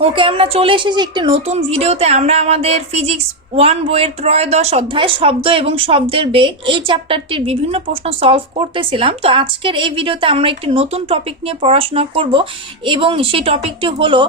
ওকে আমরা চলে এসেছি একটি নতুন ভিডিওতে। আমরা আমাদের ফিজিক্স ওয়ান বইয়ের ত্রয়োদশ অধ্যায়, শব্দ এবং শব্দের বেগ এই চ্যাপ্টারটির বিভিন্ন প্রশ্ন সলভ করতেছিলাম। তো আজকের এই ভিডিওতে আমরা একটি নতুন টপিক নিয়ে পড়াশোনা করব এবং সেই টপিকটি হলো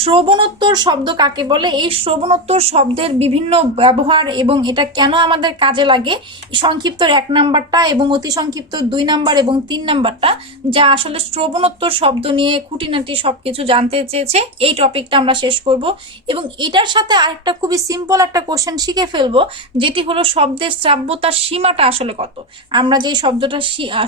শ্রবণোত্তর শব্দ কাকে বলে? এই শ্রবণোত্তর শব্দের বিভিন্ন ব্যবহার এবং এটা কেন আমাদের কাজে লাগে? সংক্ষিপ্ত এক নাম্বারটা এবং অতি সংক্ষিপ্ত দুই নাম্বার এবং তিন নাম্বারটা, যা আসলে শ্রবণোত্তর শব্দ নিয়ে খুঁটিনাটি সব কিছু জানতে চেয়েছে। এই টপিকটা আমরা শেষ করব এবং এটার সাথে আরেকটা খুবই সিম্পল একটা কোশ্চেন শিখে ফেলব, যেটি হলো শব্দের শ্রাব্যতার সীমাটা আসলে কত। আমরা যে শব্দটা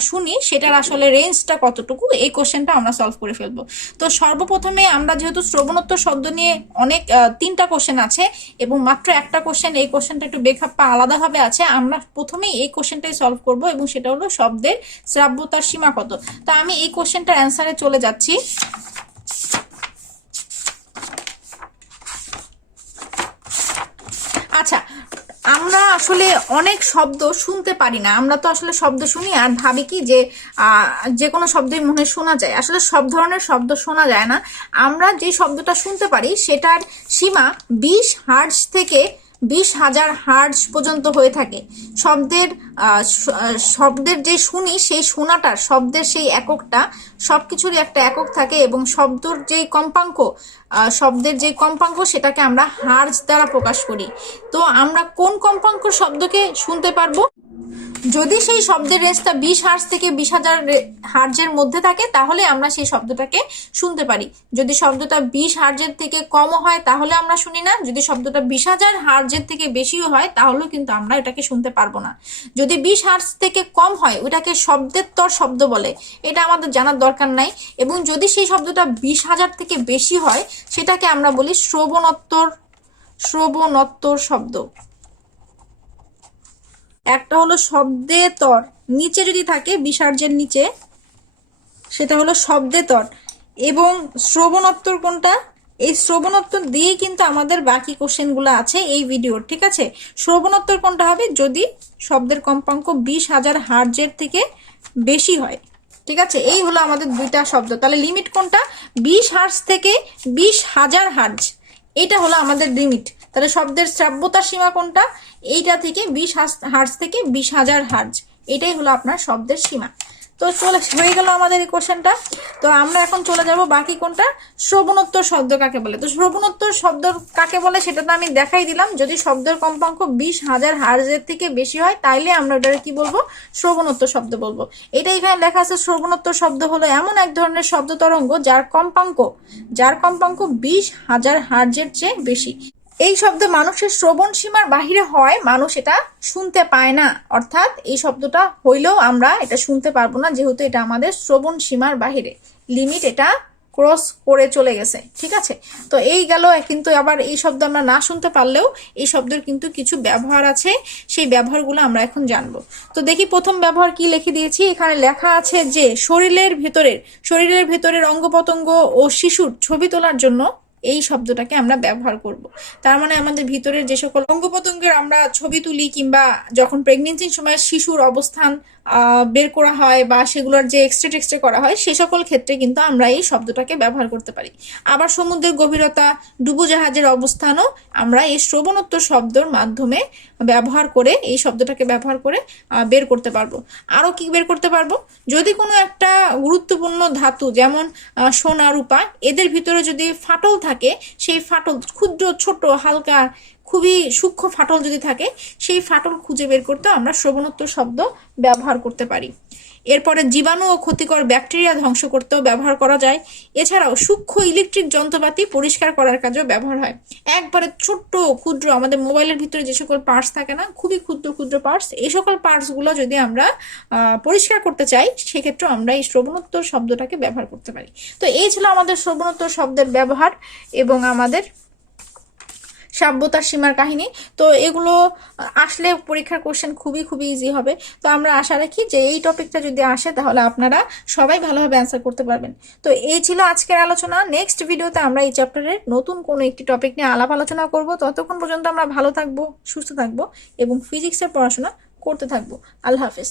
শুনি, সেটার আসলে রেঞ্জটা কতটুকু, এই কোশ্চেনটা আমরা সলভ করে ফেলব। তো সর্বপ্রথমে আমরা যেহেতু শ্রবণোত্তর শব্দ নিয়ে অনেক তিনটা কোশ্চেন আছে, এবং মাত্র একটা কোশ্চেন এই কোশ্চেনটা একটু বেখাপ্পা আলাদাভাবে আছে, আমরা প্রথমেই এই কোশ্চেনটাই সলভ করব, এবং সেটা হলো শব্দের শ্রাব্যতার সীমা কত। তা আমি এই কোশ্চেনটার অ্যান্সারে চলে যাচ্ছি আচ্ছা আমরা আসলে অনেক শব্দ শুনতে পারি না। আমরা তো আসলে শব্দ শুনি আর ভাবি কি যে যে কোনো শব্দই মনে শোনা যায়। আসলে সব ধরনের শব্দ শোনা যায় না। আমরা যে শব্দটা শুনতে পারি, সেটার সীমা বিশ হার্জ থেকে বিশ হাজার হার্জ পর্যন্ত হয়ে থাকে। শব্দের শব্দের যে শুনি, সেই শোনাটার শব্দের সেই এককটা সব কিছুরই একটা একক থাকে এবং শব্দের যে কম্পাঙ্ক শব্দের যে কম্পাঙ্ক, সেটাকে আমরা হার্জ দ্বারা প্রকাশ করি। তো আমরা কোন কম্পাঙ্ক শব্দকে শুনতে পারব? যদি সেই শব্দের রেঞ্জটা বিশ হার্জ থেকে বিশ হাজার হার্জের মধ্যে থাকে, তাহলে আমরা সেই শব্দটাকে শুনতে পারি। যদি শব্দটা বিশ হার্জের থেকে কম হয়, তাহলে আমরা শুনি না। যদি শব্দটা বিশ হাজার হার্জের থেকে বেশিও হয়, তাহলেও কিন্তু আমরা এটাকে শুনতে পারব না। যদি বিশ হার্জ থেকে কম হয়, ওটাকে শব্দের তর শব্দ বলে। এটা আমাদের জানার দরকার নাই। এবং যদি সেই শব্দটা বিশ হাজার থেকে বেশি হয়, সেটাকে আমরা বলি শ্রবণোত্তর শ্রবণোত্তর শব্দ। একটা হলো শব্দে তর। নিচে যদি থাকে বিসর্জের নিচে, সেটা হলো শব্দে তর। এবং শ্রবণোত্তর কোনটা? এই শ্রবণোত্তর দিয়ে কিন্তু আমাদের বাকি কোশ্চেনগুলো আছে এই ভিডিওর, ঠিক আছে? শ্রবণোত্তর কোনটা হবে? যদি শব্দের কম্পাঙ্ক বিশ হাজার হার্জের থেকে বেশি হয়, ঠিক আছে? এই হলো আমাদের দুইটা শব্দ। তাহলে লিমিট কোনটা? বিশ হার্জ থেকে বিশ হাজার হার্জ। এটা হলো আমাদের লিমিট। তাহলে শব্দের শ্রাব্যতার সীমা কোনটা? এইটা থেকে বিশ হার্জ থেকে বিশ হাজার হার্জ। এটাই হলো আপনার শব্দের সীমা। তো চলে, হয়ে গেল আমাদের এই কোশ্চেনটা। তো আমরা এখন চলে যাব বাকি কোনটা? শ্রবণোত্তর শব্দ কাকে বলে? তো শ্রবণোত্তর শব্দ কাকে বলে সেটা তো আমি দেখাই দিলাম। যদি শব্দের কম্পাঙ্ক বিশ হাজার হার্জের থেকে বেশি হয়, তাইলে আমরা ওটাকে কি বলব? শ্রবণোত্তর শব্দ বলব। এটা এখানে লেখা আছে, শ্রবণোত্তর শব্দ হলো এমন এক ধরনের শব্দ তরঙ্গ যার কম্পাঙ্ক যার কম্পাঙ্ক বিশ হাজার হার্জের চেয়ে বেশি। এই শব্দ মানুষের শ্রবণ সীমার বাহিরে হয়, মানুষ এটা শুনতে পায় না। অর্থাৎ এই শব্দটা হইলেও আমরা এটা শুনতে পারব না, যেহেতু এটা আমাদের শ্রবণ সীমার বাহিরে। লিমিট এটা ক্রস করে চলে গেছে, ঠিক আছে? তো এই গেল, কিন্তু আবার এই শব্দ আমরা না শুনতে পারলেও এই শব্দের কিন্তু কিছু ব্যবহার আছে, সেই ব্যবহারগুলো আমরা এখন জানব। তো দেখি প্রথম ব্যবহার কি লিখে দিয়েছি, এখানে লেখা আছে যে শরীরের ভেতরের শরীরের ভেতরের অঙ্গ ও শিশুর ছবি তোলার জন্য এই শব্দটাকে আমরা ব্যবহার করব। তার মানে আমাদের ভিতরের যে সকল অঙ্গ আমরা ছবি তুলি কিংবা যখন প্রেগনেন্সির সময় শিশুর অবস্থান বের করা হয় বা সেগুলোর যে এক্সট্রা টেক্সট্রে করা হয়, সে সকল ক্ষেত্রে কিন্তু আমরা এই শব্দটাকে ব্যবহার করতে পারি। আবার সমুদ্রের গভীরতা, ডুবোজাহাজের অবস্থানও আমরা এই শ্রবণোত্তর শব্দর মাধ্যমে ব্যবহার করে, এই শব্দটাকে ব্যবহার করে বের করতে পারব। আরও কি বের করতে পারব? যদি কোনো একটা গুরুত্বপূর্ণ ধাতু, যেমন সোনা, রূপা, এদের ভিতরে যদি ফাটল থাকে, সেই ফাটল ক্ষুদ্র, ছোট, হালকা খুবই সূক্ষ্ম ফাটল যদি থাকে, সেই ফাটল খুঁজে বের করতেও আমরা শ্রবণোত্তর শব্দ ব্যবহার করতে পারি। এরপরে জীবাণু ও ক্ষতিকর ব্যাকটেরিয়া ধ্বংস করতেও ব্যবহার করা যায়। এছাড়াও সূক্ষ্ম ইলেকট্রিক যন্ত্রপাতি পরিষ্কার করার কাজেও ব্যবহার হয়। একবারে ছোট্ট ক্ষুদ্র, আমাদের মোবাইলের ভিতরে যে সকল পার্টস থাকে না, খুবই ক্ষুদ্র ক্ষুদ্র পার্টস এই সকল পার্টসগুলো যদি আমরা পরিষ্কার করতে চাই সেক্ষেত্রে আমরা এই শ্রবণোত্তর শব্দটাকে ব্যবহার করতে পারি। তো এই ছিল আমাদের শ্রবণোত্তর শব্দের ব্যবহার এবং আমাদের সাব্যতার সীমার কাহিনী। তো এগুলো আসলে পরীক্ষার কোশ্চেন খুবই খুবই ইজি হবে। তো আমরা আশা রাখি যে এই টপিকটা যদি আসে, তাহলে আপনারা সবাই ভালোভাবে অ্যান্সার করতে পারবেন। তো এই ছিল আজকের আলোচনা। নেক্সট ভিডিওতে আমরা এই চ্যাপ্টারের নতুন কোনো একটি টপিক নিয়ে আলাপ আলোচনা করব। ততক্ষণ পর্যন্ত আমরা ভালো থাকব, সুস্থ থাকব এবং ফিজিক্সের পড়াশোনা করতে থাকব। আল্লাহ হাফেজ।